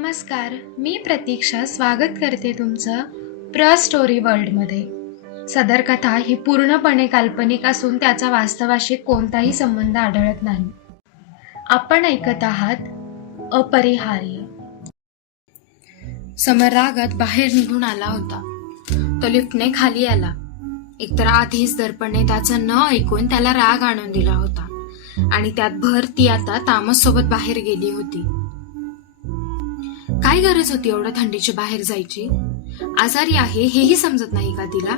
नमस्कार, मी प्रतीक्षा स्वागत करते तुमचं प्र स्टोरी वर्ल्डमध्ये. सदर कथा ही पूर्णपणे काल्पनिक असून त्याचा वास्तवाशी कोणताही संबंध आढळत नाही. आपण ऐकत आहात अपरिहार्य. समर रागात बाहेर निघून आला होता. तो लिफ्टने खाली आला. एकतर आधीच दर्पणने त्याचं न ऐकून त्याला राग आणून दिला होता आणि त्यात भर ती आता तामस सोबत बाहेर गेली होती. काय गरज होती एवढ्या थंडीची बाहेर जायची? आजारी आहे हेही समजत नाही का तिला?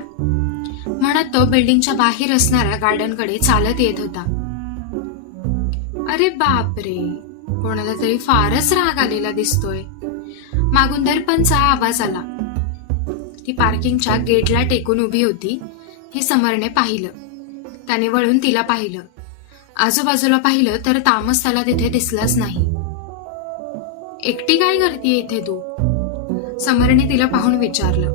म्हणत तो बिल्डिंगच्या बाहेर असणाऱ्या गार्डनकडे चालत येत होता. अरे बापरे, कोणाला तरी फारच राग आलेला दिसतोय. मागून दर्पणचा आवाज आला. ती पार्किंगच्या गेटला टेकून उभी होती हे समरने पाहिलं. त्याने वळून तिला पाहिलं. आजूबाजूला पाहिलं तर तामस त्याला तिथे दिसलाच नाही. एकटी काय करतीये इथे तू? समरने तिला पाहून विचारलं.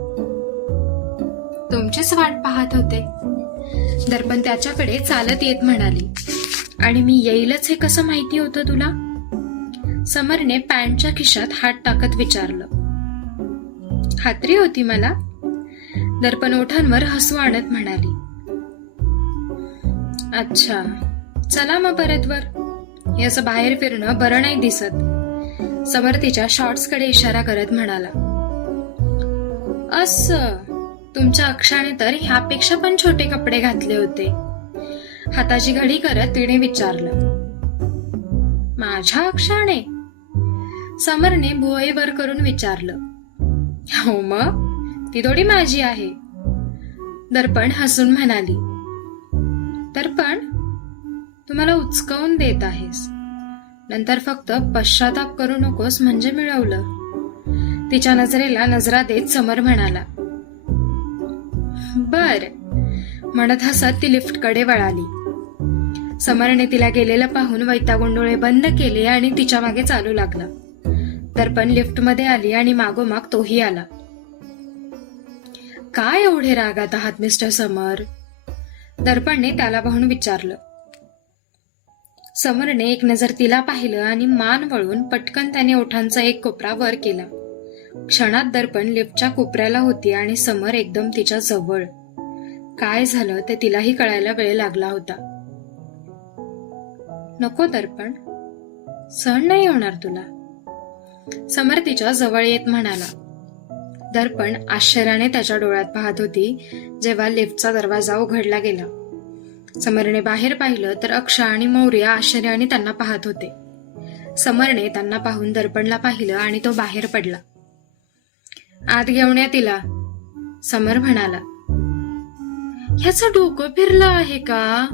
तुमचीच वाट पाहत होते. दर्पण त्याच्याकडे चालत येत म्हणाली. आणि मी येईलच हे कसं माहिती होतं तुला? समरने पॅन्टच्या खिशात हात टाकत विचारलं. खात्री होती मला. दर्पण ओठांवर हसू आणत म्हणाली. अच्छा, चला मग परत वर. हे असं बाहेर फिरणं बरं नाही दिसत. समर तिच्या शॉर्ट्स कडे इशारा करत म्हणाला. असं, तुमच्या अक्षाने तर ह्यापेक्षा पण छोटे कपडे घातले होते. हाताची घडी करत तिने विचारलं. माझ्या अक्षाने? समरने भुवई वर करून विचारलं. हो मग, ती थोडी माझी आहे. दर्पण हसून म्हणाली. दर्पण, तुम्हाला उचकावून देत आहेस. नंतर फक्त पश्चाताप करू नकोस म्हणजे मिळवलं. तिच्या नजरेला नजरा देत समर म्हणाला. बर, म्हणत हसत ती लिफ्टकडे वळाली. समरने तिला गेलेलं पाहून वैतागून डोळे बंद केले आणि तिच्या मागे चालू लागला. दर्पण लिफ्टमध्ये आली आणि मागोमाग तोही आला. काय एवढे रागात आहात मिस्टर समर? दर्पणने त्याला पाहून विचारलं. समरने एक नजर तिला पाहिलं आणि मान वळून पटकन त्याने ओठांचा एक कोपरा वर केला. क्षणात दर्पण लिफ्टच्या कोपऱ्याला होती आणि समर एकदम तिच्या जवळ. काय झालं ते तिलाही कळायला वेळ लागला होता. नको दर्पण, सहन नाही होणार तुला. समर तिच्या जवळ येत म्हणाला. दर्पण आश्चर्याने त्याच्या डोळ्यात पाहत होती जेव्हा लिफ्टचा दरवाजा उघडला गेला. समरने बाहेर पाहिलं तर अक्षा आणि मौर्य आश्चर्याने त्यांना पाहत होते. समरने त्यांना पाहून दर्पणला पाहिलं आणि तो बाहेर पडला. आत घेऊन या तिला, समर म्हणाला. ह्याचं डोकं फिरलं आहे का?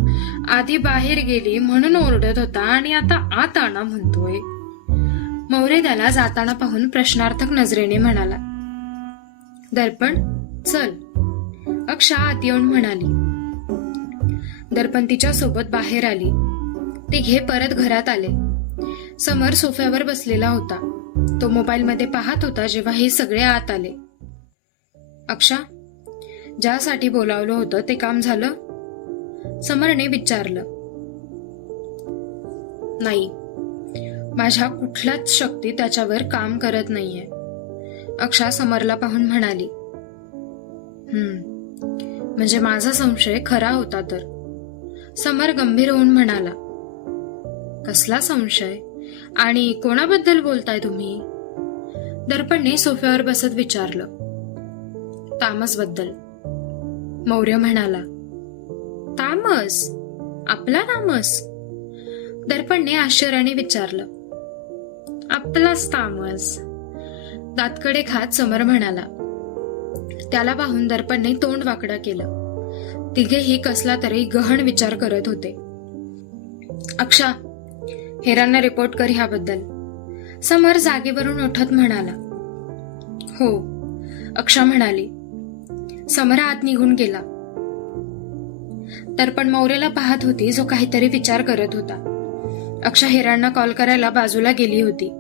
आधी बाहेर गेली म्हणून ओरडत होता आणि आता आत आणा म्हणतोय. मौर्य त्याला जाताना पाहून प्रश्नार्थक नजरेने म्हणाला. दर्पण, चल, अक्षा आत येऊन म्हणाली. दर्पण तिच्या सोबत बाहेर आली. ते घे परत घरात आले. समर सोफ्यावर बसलेला होता. तो मोबाईल मध्ये पाहत होता जेव्हा हे सगळे आत आले. अक्षा, ज्यासाठी बोलावलं होतं ते काम झालं? समरने विचारलं. नाही, माझ्या कुठल्याच शक्ती त्याच्यावर काम करत नाहीये. अक्षा समरला पाहून म्हणाली. म्हणजे माझा संशय खरा होता तर? समर गंभीर होऊन म्हणाला. कसला संशय आणि कोणाबद्दल बोलताय तुम्ही? दर्पणने सोफ्यावर बसत विचारलं. तामस बद्दल. मौर्य म्हणाला. तामस? आपला तामस? दर्पणने आश्चर्याने विचारलं. आपलाच तामस, दातकडे खात समर म्हणाला. त्याला पाहून दर्पणने तोंड वाकडं केलं. तिघेही कसला तरी गहन विचार करत होते. अक्षा, हेरांना रिपोर्ट कर ह्याबद्दल. समर जागेवरून उठत म्हणाला. हो, अक्षा म्हणाली. समर आत निघून गेला. दर्पण मौर्याला पाहत होती जो काहीतरी विचार करत होता. अक्षा हेरांना कॉल करायला बाजूला गेली होती.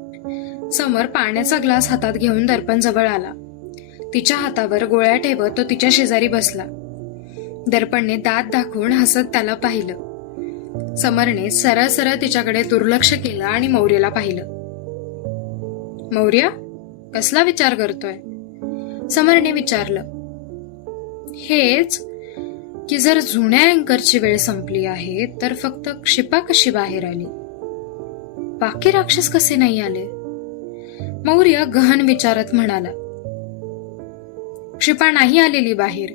समर पाण्याचा ग्लास हातात घेऊन दर्पण जवळ आला. तिच्या हातावर गोळ्या ठेवत तो तिच्या शेजारी बसला. दर्पणने दात दाखवून हसत त्याला पाहिलं. समरने सरळ सरळ तिच्याकडे दुर्लक्ष केलं आणि मौर्यला पाहिलं. मौर्य, कसला विचार करतोय? समरने विचारलं. हेच की जर जुन्या अँकरची वेळ संपली आहे तर फक्त क्षिपा कशी बाहेर आली? बाकी राक्षस कसे नाही आले? मौर्य गहन विचारत म्हणाला. क्षिपा नाही आलेली बाहेर,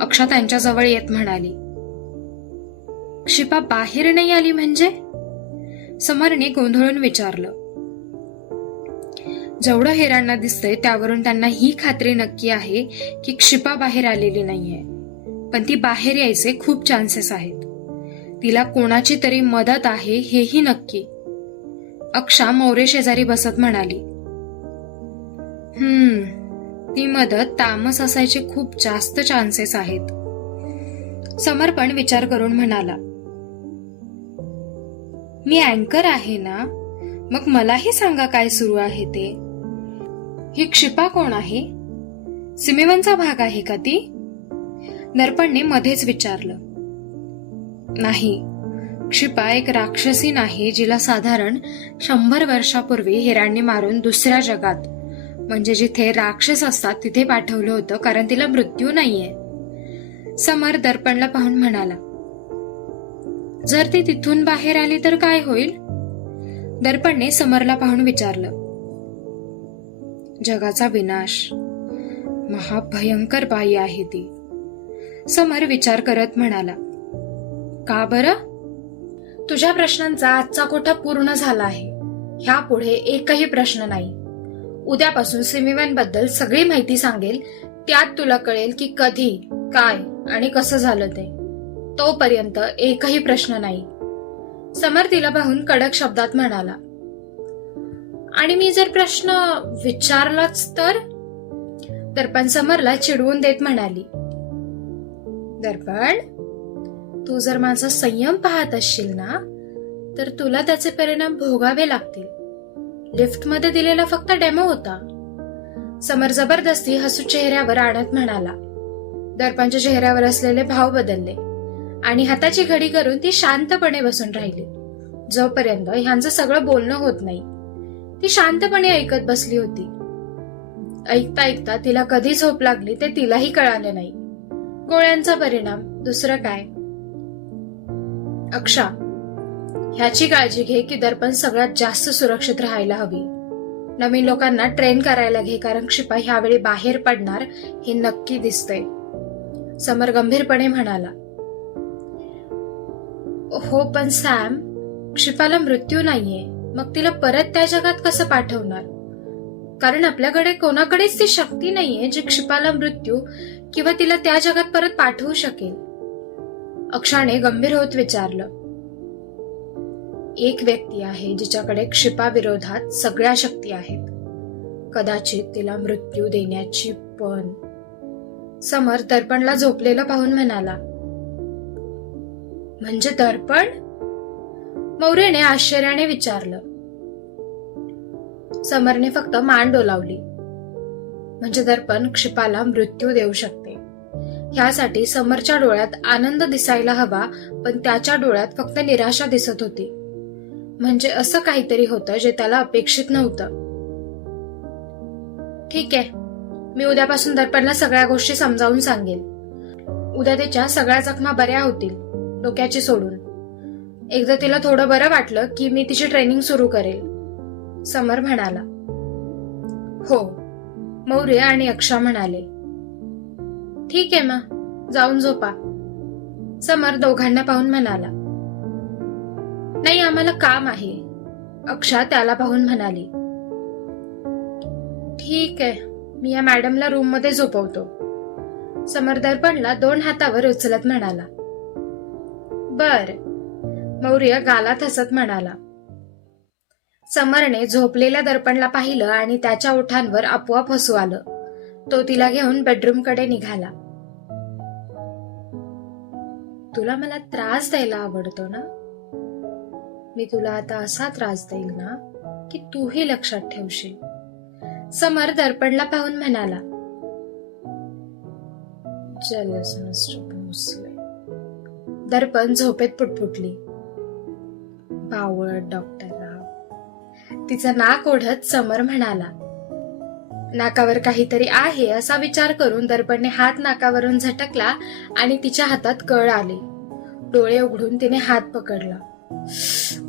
अक्षा त्यांच्या जवळ येत म्हणाली. क्षिपा बाहेर नाही आली म्हणजे? समरने गोंधळून विचारलं. जेवढं हेरांना दिसतंय त्यावरून त्यांना ही खात्री नक्की आहे की क्षिपा बाहेर आलेली नाहीये, पण ती बाहेर यायचे खूप चान्सेस आहेत. तिला कोणाची तरी मदत आहे हेही नक्की. अक्षा मौर्य शेजारी बसत म्हणाली. ती मदत तामस असायचे खूप जास्त चान्सेस आहेत. समर पण विचार करून म्हणाला. मी अँकर आहे ना, मग मलाही सांगा काय सुरू आहे ते. ही क्षिपा कोण आहे? सिमेवनचा भाग आहे का ती? दर्पणने मध्येच विचारलं. नाही, क्षिपा एक राक्षसी नाही जिला साधारण 100 वर्षापूर्वी हेरांनी मारून दुसऱ्या जगात, म्हणजे जिथे राक्षस असतात तिथे पाठवलं होतं, कारण तिला मृत्यू नाहीये. समर दर्पणला पाहून म्हणाला. जर ती तिथून बाहेर आली तर काय होईल? दर्पणने समरला पाहून विचारलं. जगाचा विनाश. महाभयंकर बाई आहे ती. समर विचार करत म्हणाला. का बरं? तुझ्या प्रश्नांचा आजचा कोठा पूर्ण झाला आहे. ह्यापुढे एकही प्रश्न नाही. उद्यापासून सिमेवन बद्दल सगळी माहिती सांगेल. त्यात तुला कळेल की कधी, काय आणि कसं झालं ते. तोपर्यंत एकही प्रश्न नाही. समर तिला पाहून कडक शब्दात म्हणाला. आणि मी जर प्रश्न विचारलाच तर? दर्पण समरला चिडवून देत म्हणाली. दर्पण, तू जर माझा संयम पाहत असशील ना, तर तुला त्याचे परिणाम भोगावे लागतील. लिफ्टमध्ये दिलेला फक्त डेमो होता. समर जबरदस्ती हसू चेहऱ्यावर आणत म्हणाला. दर्पणच्या चेहऱ्यावर असलेले भाव बदलले आणि हाताची घडी करून ती शांतपणे बसून राहिली. जोपर्यंत ह्यांचं सगळं बोलणं होत नाही ती शांतपणे ऐकत बसली होती. ऐकता ऐकता तिला कधी झोप लागली ते तिलाही कळाले नाही. गोळ्यांचा परिणाम, दुसरं काय. अक्षा, ह्याची काळजी घे की दर्पण सगळ्यात जास्त सुरक्षित राहायला हवी. नवीन लोकांना ट्रेन करायला घे, कारण क्षिपा ह्यावेळी बाहेर पडणार हे नक्की दिसतंय. समर गंभीरपणे म्हणाला. हो, पण सॅम, क्षिपाला मृत्यू नाहीये, मग तिला परत त्या जगात कसं पाठवणार? कारण आपल्याकडे कोणाकडेच ती शक्ती नाहीये जी क्षिपाला मृत्यू किंवा तिला त्या जगात परत पाठवू शकेल. अक्षाने गंभीर होत विचारलं. एक व्यक्ती आहे जिच्याकडे क्षिपा विरोधात सगळ्या शक्ती आहेत, कदाचित तिला मृत्यू देण्याची पण. समर दर्पणला झोपलेलं पाहून म्हणाला. म्हणजे दर्पण? मौर्यने आश्चर्याने विचारलं. समरने फक्त मान डोलावली. म्हणजे दर्पण क्षिपाला मृत्यू देऊ शकते. ह्यासाठी समरच्या डोळ्यात आनंद दिसायला हवा, पण त्याच्या डोळ्यात फक्त निराशा दिसत होती. म्हणजे असं काहीतरी होतं जे त्याला अपेक्षित नव्हतं. ठीक आहे, मी उद्यापासून दर्पणला सगळ्या गोष्टी समजावून सांगेल. उद्या त्याच्या सगळ्या जखमा बऱ्या होतील, डोक्याची सोडून. एकदा तिला थोडं बरं वाटलं की मी तिची ट्रेनिंग सुरू करेल. समर म्हणाला. हो, मौर्य आणि अक्षा म्हणाले. ठीक आहे, मग जाऊन झोपा. समर दोघांना पाहून म्हणाला. नाही, आम्हाला काम आहे. अक्षा त्याला पाहून म्हणाली. ठीक आहे, मी या मॅडमला रूम मध्ये झोपवतो. समर दर्पणला 2 हातावर उचलत म्हणाला. बर. मौर्य गालात हसत म्हणाला. समरने झोपलेल्या दर्पणला पाहिलं आणि त्याच्या ओठांवर आपोआप हसू आलं. तो तिला घेऊन बेडरूमकडे निघाला. तुला मला त्रास द्यायला आवडतो ना? मी तुला आता असा त्रास देईल ना की तूही लक्षात ठेवशील. समर दर्पणला पाहून म्हणाला. Jealous mister Bhosale. दर्पण झोपेत पुटपुटली. बावळट डॉक्टर राव. तिचं नाक ओढत समर म्हणाला. नाकावर काहीतरी आहे असा विचार करून दर्पणने हात नाकावरून झटकला आणि तिच्या हातात कळ आले. डोळे उघडून तिने हात पकडला.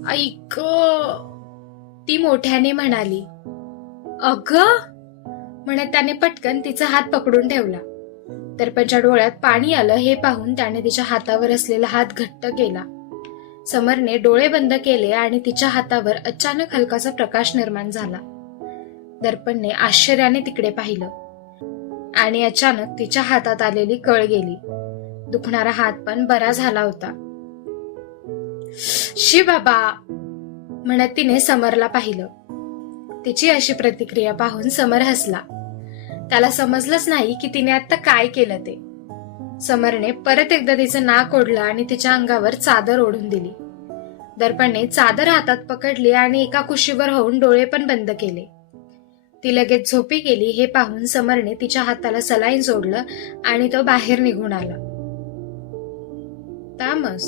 ऐक, ती मोठ्याने म्हणाली. अगं, म्हणत त्याने पटकन तिचा हात पकडून ठेवला. दर्पणच्या डोळ्यात पाणी आलं हे पाहून त्याने तिच्या हातावर असलेला हात घट्ट केला. समरने डोळे बंद केले आणि तिच्या हातावर अचानक हलकासा प्रकाश निर्माण झाला. दर्पणने आश्चर्याने तिकडे पाहिलं आणि अचानक तिच्या हातात आलेली कळ गेली. दुखणारा हात पण बरा झाला होता. शी बाबा, म्हणत तिने समरला पाहिलं. तिची अशी प्रतिक्रिया पाहून समर हसला. त्याला समजलंच नाही की तिने आता काय केलं ते. समरने परत एकदा तिचं नाक ओढलं आणि तिच्या अंगावर चादर ओढून दिली. दर्पणने चादर हातात पकडली आणि एका कुशीवर होऊन डोळे पण बंद केले. ती लगेच झोपी गेली हे पाहून समरने तिच्या हाताला सलाईन जोडलं आणि तो बाहेर निघून आला. तामस,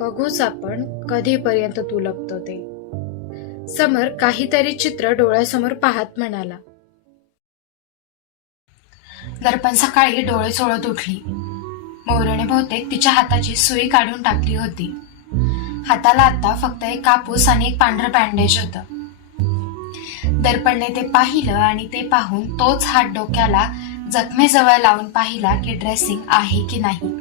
बघूच आपण कधीपर्यंत तू लपतो ते. समर काहीतरी चित्र डोळ्यासमोर पाहत म्हणाला. दर्पण सकाळी डोळे चोळत उठली. मौर्याने बहुतेक तिच्या हाताची सुई काढून टाकली होती. हाताला आता फक्त एक कापूस आणि एक पांढरं बँडेज होतं. दर्पणने ते पाहिलं आणि ते पाहून तोच हात डोक्याला जखमेजवळ लावून पाहिला की ड्रेसिंग आहे की नाही.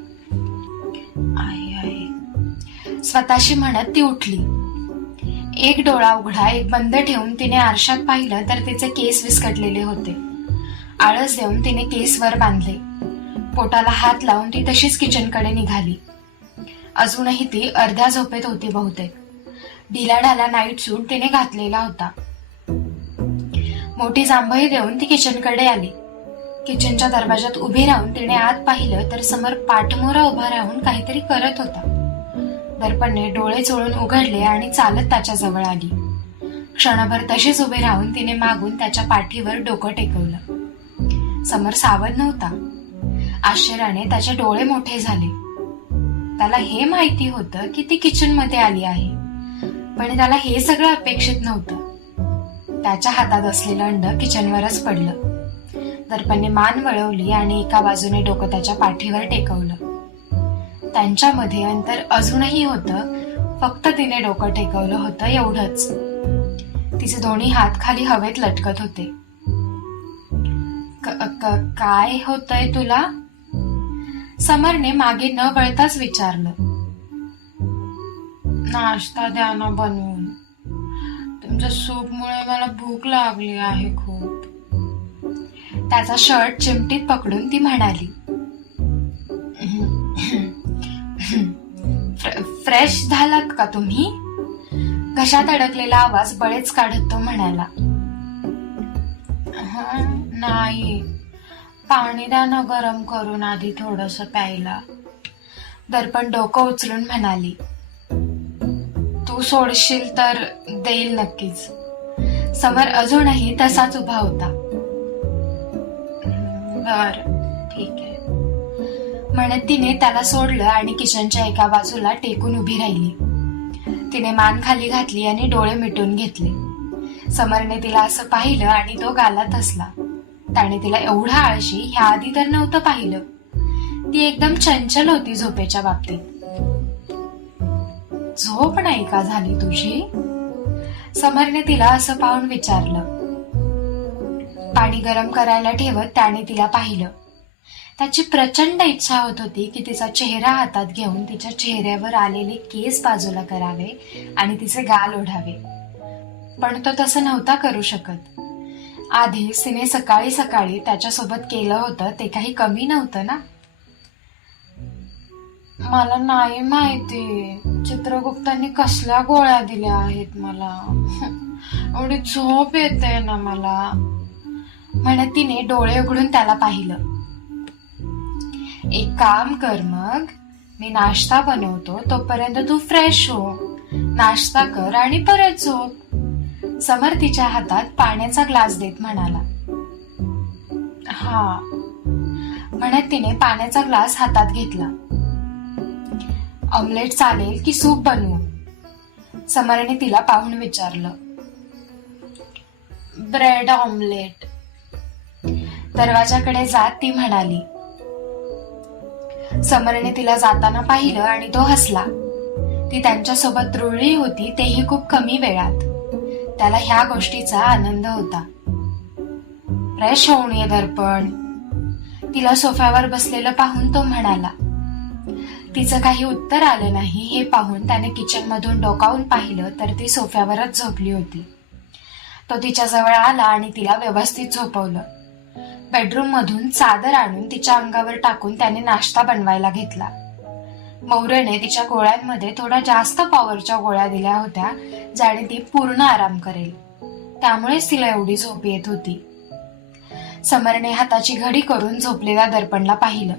स्वतःशी म्हणत ती उठली. एक डोळा उघडा एक बंद ठेवून तिने आरशात पाहिलं तर तिचे केस विस्कटलेले होते. आळस देऊन तिने केस वर बांधले. पोटाला हात लावून ती तशीच किचनकडे निघाली. अजूनही ती अर्ध्या झोपेत होती बहुतेक. ढिलाढाला नाईट सूट तिने घातलेला होता. मोठी जांभई देऊन ती किचनकडे आली. किचनच्या दरवाजात उभी राहून तिने आत पाहिलं तर समोर पाठमोरा उभा राहून काहीतरी करत होता. दर्पणने डोळे चोळून उघडले आणि चालत त्याच्या जवळ आली. क्षणभर तशीच उभी राहून तिने मागून त्याच्या पाठीवर डोकं टेकवलं. समर सावध नव्हता. आश्चर्याने त्याचे डोळे मोठे झाले. त्याला हे माहिती होतं की ती किचन मध्ये आली आहे, पण त्याला हे सगळं अपेक्षित नव्हतं. त्याच्या हातात असलेलं अंड किचनवरच पडलं. दर्पणने मान वळवली आणि एका बाजूने डोकं त्याच्या पाठीवर टेकवलं. त्यांच्यामध्ये अंतर अजूनही होतं, फक्त तिने डोकं टेकवलं होतं एवढंच. तिचे दोन्ही हात खाली हवेत लटकत होते. काय होतंय तुला? समरने मागे न वळताच विचारलं. नाश्ता द्या ना बनवून. तुमच्या सूपमुळे मला भूक लागली आहे खूप. त्याचा शर्ट चिमटीत पकडून ती म्हणाली. फ्रेश झालात का तुम्ही? घशात अडकलेला आवाज बळेच काढत तो म्हणाला. नाही, पाणी द्या ना गरम करून आधी थोडंसं प्यायला. दर्पण डोकं उचलून म्हणाली. तू सोडशील तर देईल नक्कीच. समर अजूनही तसाच उभा होता. बर, ठीक आहे, म्हणत तिने त्याला सोडलं आणि किचनच्या एका बाजूला टेकून उभी राहिली. तिने मान खाली घातली आणि डोळे मिटून घेतले. समरने तिला असं पाहिलं आणि तो गालात हसला. त्याने तिला एवढा आळशी ह्या आधी तर नव्हतं पाहिलं. ती एकदम चंचल होती झोपेच्या बाबतीत. झोप नाही का झाली तुझी? समरने तिला असं पाहून विचारलं. पाणी गरम करायला ठेवत त्याने तिला पाहिलं. त्याची प्रचंड इच्छा होत होती की तिचा चेहरा हातात घेऊन तिच्या चेहऱ्यावर आलेले केस बाजूला करावे आणि तिचे गाल ओढावे, पण तो तसं नव्हता करू शकत. आधीच तिने सकाळी सकाळी त्याच्यासोबत केलं होतं ते काही कमी नव्हतं ना. मला नाही माहिती चित्रगुप्तांनी कसल्या गोळ्या दिल्या आहेत मला. एवढी झोप येते ना मला, म्हणत तिने डोळे उघडून त्याला पाहिलं. एक काम कर मग, मी नाश्ता बनवतो तोपर्यंत तू फ्रेश हो. नाश्ता कर आणि परत झोप. समर तिच्या हातात पाण्याचा ग्लास देत म्हणाला. हा, म्हणत तिने पाण्याचा ग्लास हातात घेतला. ऑमलेट चालेल की सूप बनवू? समरने तिला पाहून विचारलं. Bread omelette. दरवाजाकडे जात ती म्हणाली. समरने तिला जाताना पाहिलं आणि तो हसला. ती त्यांच्यासोबत रुळली होती, तेही खूप कमी वेळात. त्याला ह्या गोष्टीचा आनंद होता. फ्रेश होऊन ये दर्पण. तिला सोफ्यावर बसलेलं पाहून तो म्हणाला. तिचं काही उत्तर आलं नाही हे पाहून त्याने किचन मधून डोकावून पाहिलं तर ती सोफ्यावरच झोपली होती. तो तिच्या जवळ आला आणि तिला व्यवस्थित झोपवलं. बेडरूम मधून चादर आणून तिच्या अंगावर टाकून त्याने नाश्ता बनवायला घेतला. मौर्यने तिच्या गोळ्यांमध्ये थोड्या जास्त पॉवरच्या गोळ्या दिल्या होत्या, ज्याने ती पूर्ण आराम करेल. त्यामुळेच तिला एवढी झोप येत होती. समरने हाताची घडी करून झोपलेल्या दर्पणला पाहिलं.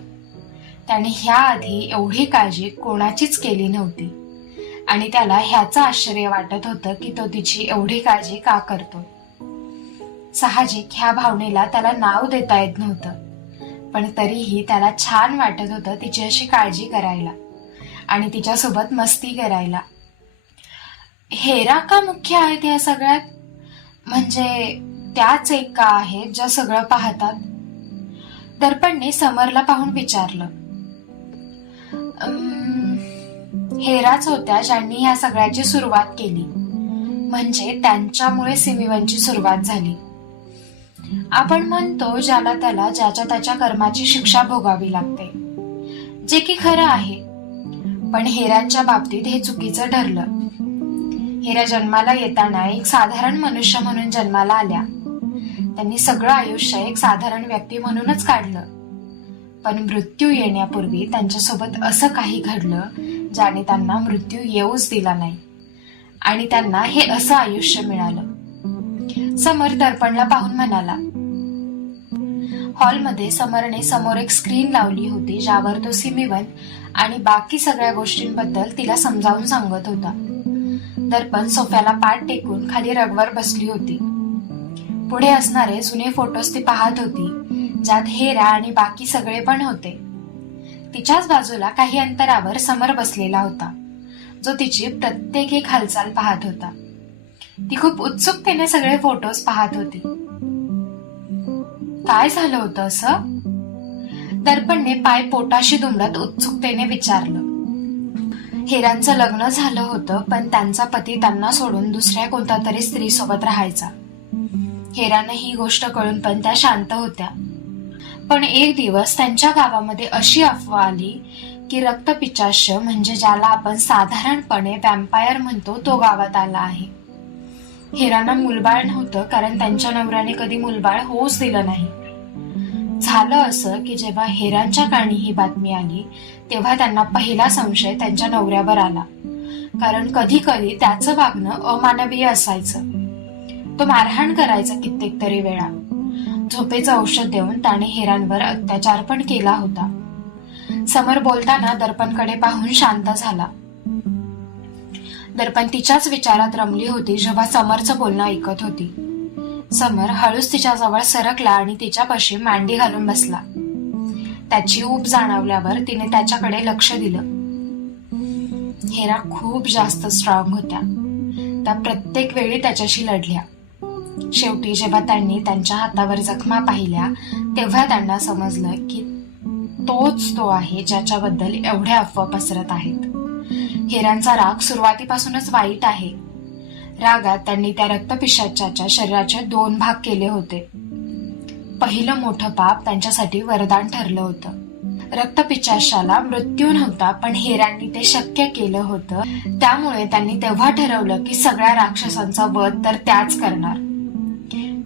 त्याने ह्या आधी एवढी काळजी कोणाचीच केली नव्हती आणि त्याला ह्याचं आश्चर्य वाटत होतं की तो तिची एवढी काळजी का करतो. साहजिक ह्या भावनेला त्याला नाव देता येत नव्हतं, पण तरीही त्याला छान वाटत होतं तिची अशी काळजी करायला आणि तिच्यासोबत मस्ती करायला. हेरा का मुख्य आहेत या सगळ्यात? म्हणजे त्याच एक का आहेत ज्या सगळं पाहतात? दर्पणने समरला पाहून विचारलं. हेराच होत्या ज्यांनी ह्या सगळ्याची सुरुवात केली, म्हणजे त्यांच्यामुळे सिमीवनची सुरुवात झाली. आपण म्हणतो ज्याला त्याला ज्याच्या त्याच्या कर्माची शिक्षा भोगावी लागते, जे की खरं आहे. पण हेरांच्या बाबतीत हे चुकीचं ठरलं. हेरा जन्माला येताना एक साधारण मनुष्य म्हणून जन्माला आल्या. त्यांनी सगळं आयुष्य एक साधारण व्यक्ती म्हणूनच काढलं, पण मृत्यू येण्यापूर्वी त्यांच्यासोबत असं काही घडलं ज्याने त्यांना मृत्यू येऊच दिला नाही आणि त्यांना हे असं आयुष्य मिळालं. समर दर्पणला पाहून म्हणाला. हॉलमध्ये समरने समोर एक स्क्रीन लावली होती, ज्यावर तो सिमीवन आणि बाकी सगळ्या गोष्टींबद्दल तिला समजावून सांगत होता. दर्पण सोफ्याला पाठ टेकून खाली रगवर बसली होती. पुढे असणारे जुने फोटोज ती पाहत होती, ज्यात हेरा आणि बाकी सगळे पण होते. तिच्याच बाजूला काही अंतरावर समर बसलेला होता, जो तिची प्रत्येक एक हालचाल पाहत होता. ती खूप उत्सुकतेने सगळे फोटोज पाहत होती. काय झालं होतं असं? दर्पणने पाय पोटाशी दुमडत उत्सुकतेने विचारलं. हेरांचं लग्न झालं होतं, पण त्यांचा पती त्यांना सोडून दुसऱ्या कोणत्या तरी स्त्री सोबत राहायचा. हेरांना ही गोष्ट कळून पण त्या शांत होत्या. पण एक दिवस त्यांच्या गावामध्ये अशी अफवा आली की रक्तपिचाश, म्हणजे ज्याला आपण साधारणपणे वॅम्पायर म्हणतो, तो गावात आला आहे. हेरांना मुलबाळ नव्हतं, कारण त्यांच्या नवऱ्याने कधी मुलबाळ होऊच दिलं नाही. झालं असं की जेव्हा हेरांच्या कानी ही बातमी आली, तेव्हा त्यांना पहिला संशय त्यांच्या नवऱ्यावर आला, कारण कधी कधी त्याचं वागणं अमानवीय असायचं. तो मारहाण करायचा कित्येक तरी वेळा. झोपेचं औषध देऊन त्याने हेरांवर अत्याचार पण केला होता. समर बोलताना दर्पणकडे पाहून शांत झाला. दर्पण तिच्याच विचारात रमली होती जेव्हा समरचं बोलणं ऐकत होती. समर हळूच तिच्या जवळ सरकला आणि तिच्यापाशी मांडी घालून बसला. त्याची ऊब जाणवल्यावर तिने त्याच्याकडे लक्ष दिलं. हेरा खूप जास्त स्ट्रॉंग होत्या. त्या प्रत्येक वेळी त्याच्याशी लढल्या. शेवटी जेव्हा त्यांनी त्यांच्या हातावर जखमा पाहिल्या, तेव्हा त्यांना समजलं की तोच तो आहे ज्याच्याबद्दल एवढ्या अफवा पसरत आहेत. हेरांचा राग सुरुवातीपासूनच वाईट आहे. रागात त्यांनी त्या रक्तपिशाच्याच्या शरीराचे 2 भाग केले होते. पहिलं मोठं पाप त्यांच्यासाठी वरदान ठरलं होतं. रक्तपिशाच्याला मृत्यू नव्हता, पण हेरांनी ते शक्य केलं होतं. त्यामुळे त्यांनी तेव्हा ठरवलं की सगळ्या राक्षसांचा वध तर त्याच करणार.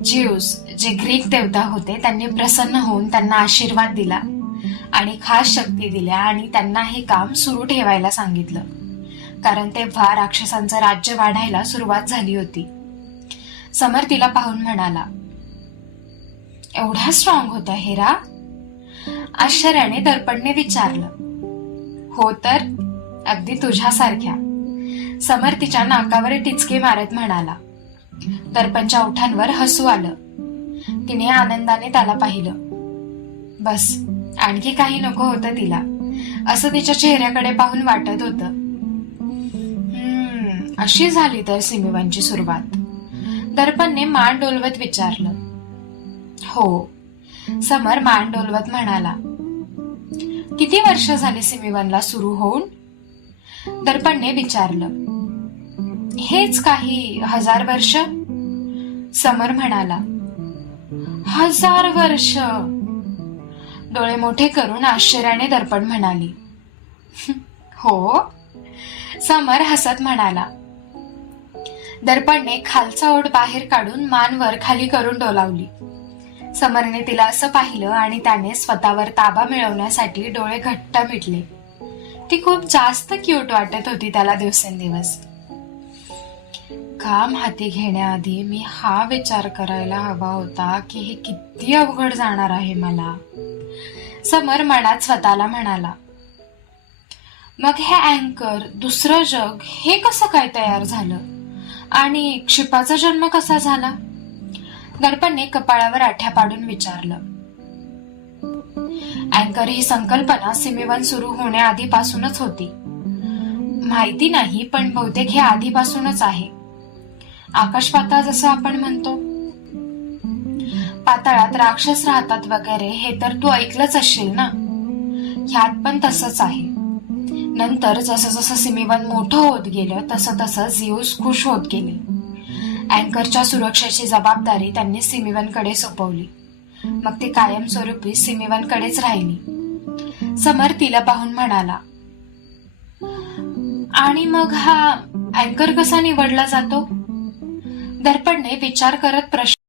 ज्यूस, जे ग्रीक देवता होते, त्यांनी प्रसन्न होऊन त्यांना आशीर्वाद दिला आणि खास शक्ती दिल्या आणि त्यांना हे काम सुरू ठेवायला सांगितलं, कारण तेव्हा राक्षसांचं राज्य वाढायला सुरुवात झाली होती. समर तिला पाहून म्हणाला. एवढ्या स्ट्रॉंग होत्या हेरा? आश्चर्याने दर्पणने विचारलं. हो तर, अगदी तुझ्यासारख्या. समर तिच्या नाकावर टिचके मारत म्हणाला. दर्पणच्या ओठांवर हसू आलं. तिने आनंदाने त्याला पाहिलं. बस, आणखी काही नको होतं तिला, असं तिच्या चेहऱ्याकडे पाहून वाटत होतं. अशी झाली तर सिमीवनची सुरुवात. दर्पणने मान डोलवत विचारलं. हो, समर मान डोलवत म्हणाला. किती वर्ष झाली सिमीवनला सुरू होऊन? दर्पणने विचारलं. हेच काही 1000 वर्ष. समर म्हणाला. 1000 वर्ष. डोळे मोठे करून आश्चर्याने दर्पण म्हणाली. हो. समर हसत म्हणाला. दर्पणने खालचा ओठ बाहेर काढून मान वर खाली करून डोलावली. समरने तिला असं पाहिलं आणि त्याने स्वतःवर ताबा मिळवण्यासाठी डोळे घट्ट मिटले. ती खूप जास्त क्यूट वाटत होती त्याला दिवसेंदिवस. काम हाती घेण्याआधी मी हा विचार करायला हवा होता की हे किती अवघड जाणार आहे मला. समर मनात स्वतःला म्हणाला. मग हे अँकर, दुसरं जग हे कसं काय तयार झालं आणि क्षिपाचा जन्म कसा झाला? दर्पणने कपाळावर आठ्या पाडून विचारलं. अँकर ही संकल्पना सिमीवन सुरू होण्याआधीपासूनच होती. माहिती नाही, पण बहुतेक हे आधीपासूनच आहे. आकाश पाताळ जसं आपण म्हणतो. पाताळात राक्षस राहतात वगैरे हे तर तू ऐकलंच असशील ना. ह्यात पण तसंच आहे. नंतर जसं जसं सिमीवन मोठं होत गेलं तसं तसं झिऊस खुश होत गेले. अँकरच्या सुरक्षेची जबाबदारी त्यांनी सिमीवनकडे सोपवली. मग ती कायमस्वरूपी सिमीवनकडेच राहिली. समर तिला पाहून म्हणाला. आणि मग हा अँकर कसा निवडला जातो? दर्पणने विचार करत प्रश्न